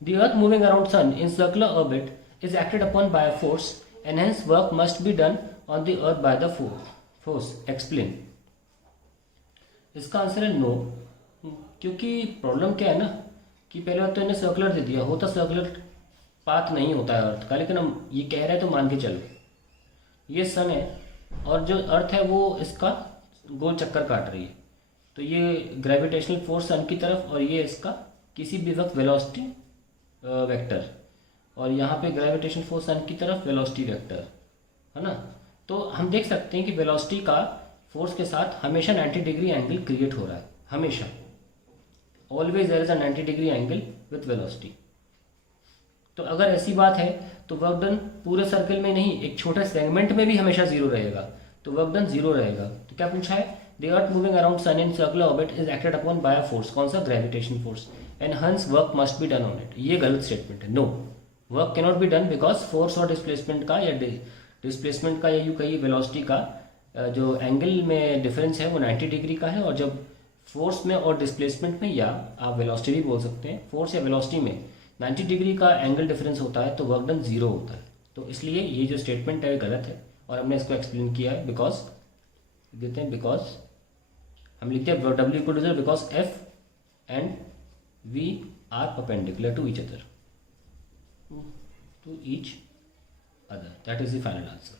The earth moving around sun in circular orbit is acted upon by a force and hence work must be done on the earth by the force. Explain. इसका answer है no, क्योंकि problem क्या है ना कि पहले बात तो इन्हें सर्कुलर दे दिया, होता सर्कुलर पाथ नहीं होता है अर्थ का, लेकिन हम ये कह रहे हैं तो मान के चलो ये सन है और जो अर्थ है वो इसका गोल चक्कर काट रही है, तो ये ग्रेविटेशनल फोर्स सन की तरफ और ये इसका किसी भी वक्त वेलोसिटी वेक्टर, और यहाँ पे ग्रेविटेशन फोर्स सन की तरफ वेलोसिटी वेक्टर है ना। तो हम देख सकते हैं कि वेलोसिटी का फोर्स के साथ हमेशा 90 डिग्री एंगल क्रिएट हो रहा है, हमेशा, always there is a 90 degree angle with velocity. तो अगर ऐसी बात है तो वर्क डन पूरे सर्कल में नहीं, एक छोटे सेगमेंट में भी हमेशा जीरो रहेगा, तो वर्क डन जीरो रहेगा। तो क्या पूछा है, the earth moving around sun in circular orbit is acted upon by a force, कौन सा, gravitation force, and hence work must be done on it. ये गलत स्टेटमेंट है, no, work can not be done because force और displacement का या displacement का या यूँ कहिए वेलोसिटी का जो एंगल में डिफरेंस है वो 90 डिग्री का है, और जब फोर्स में और डिस्प्लेसमेंट में, या आप वेलोसिटी भी बोल सकते हैं, फोर्स या वेलोसिटी में 90 डिग्री का एंगल डिफरेंस होता है तो वर्क डन जीरो होता है। तो इसलिए ये जो स्टेटमेंट है गलत है और हमने इसको एक्सप्लेन किया है। बिकॉज देते हैं, बिकॉज हम लिखते हैं W equal to zero because F and V are perpendicular to each other, that is the final answer.